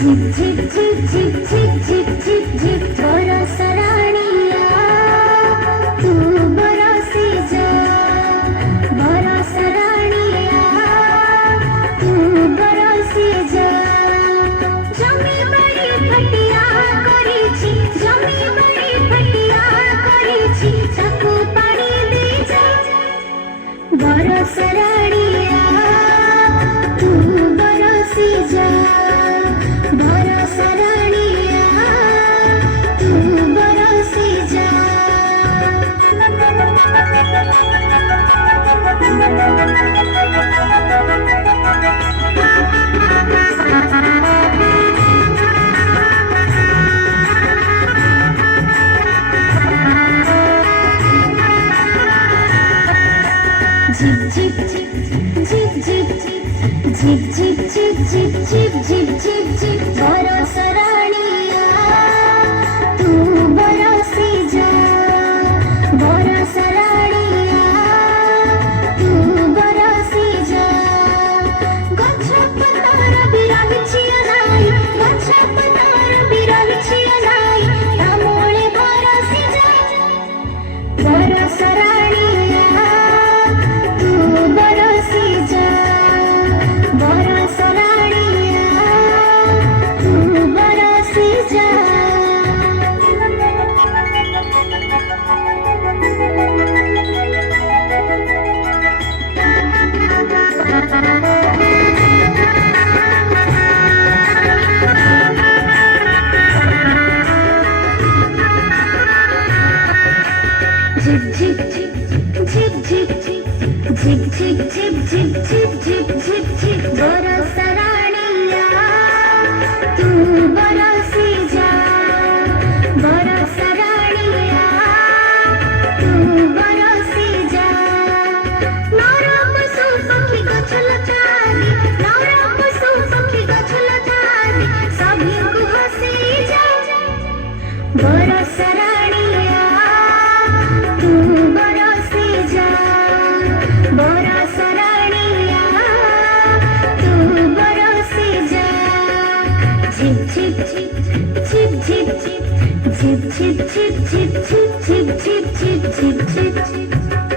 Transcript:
zip zip zip zip zip zip zip zip बरस राणिया तू बरसी जा बरस राणिया तू बरसी जा जमी बड़ी फटिया करिछि जमी बड़ी फटिया करिछि ताकू पानी दे जा बरस राणिया तू बरसी जा बरस राणिया तू बरसी जा zip zip zip zip zip zip zip zip zip zip zip zip zip बरस राणिया तू बरसी जा बरस राणिया तू बरसी जा गछ पतार बिराहिछि अनाई गछ पतार बिराहिछि अनाई तामोळे बरसी जा बरस राणिया तू बरसी जा बरस राणिया तू बरसी जा zip zip zip zip zip zip zip zip zip zip zip zip zip बरस राणिया तू बरसी जा बरस राणिया तू बरसी जा नर पशु पक्षी गछ लतानी नर पशु पक्षी गछ लतानी सभी को हंसी जा बरस राणिया तू बरसी जा बरस राणिया तू बरसी जा zip zip zip zip zip zip zip zip zip zip zip zip zip zip zip zip